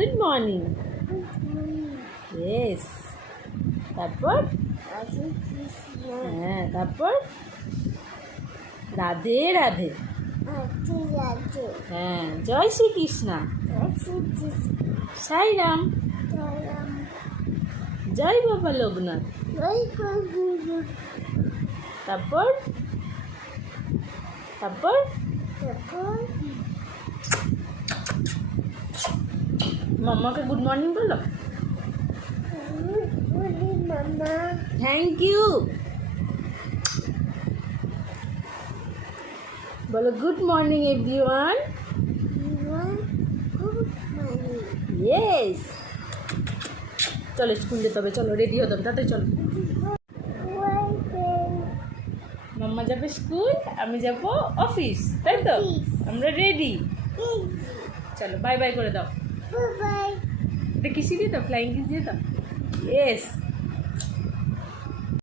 Good morning. Yes. তারপর হ্যাঁ, তারপর রাধে রাধে। হ্যাঁ, জয় শ্রীকৃষ্ণ। সাই রাম। জয় বাবা লোকনাথ। তারপর তারপর মাম্মাকে গুড মর্নিং বলো। থ্যাংক ইউ বলো। Good morning everyone. ইয়েস। চলো স্কুল যেতে হবে, চলো রেডি হতে হবে, তাড়াতাড়ি চলো। মাম্মা যাবে স্কুল, আমি যাব অফিস, তাই তো? আমরা রেডি। চলো বাই বাই করে দাও। এটা কিসি দিয়ে দাও, ফ্লাইং কিস দিয়ে দাও। ইয়েস।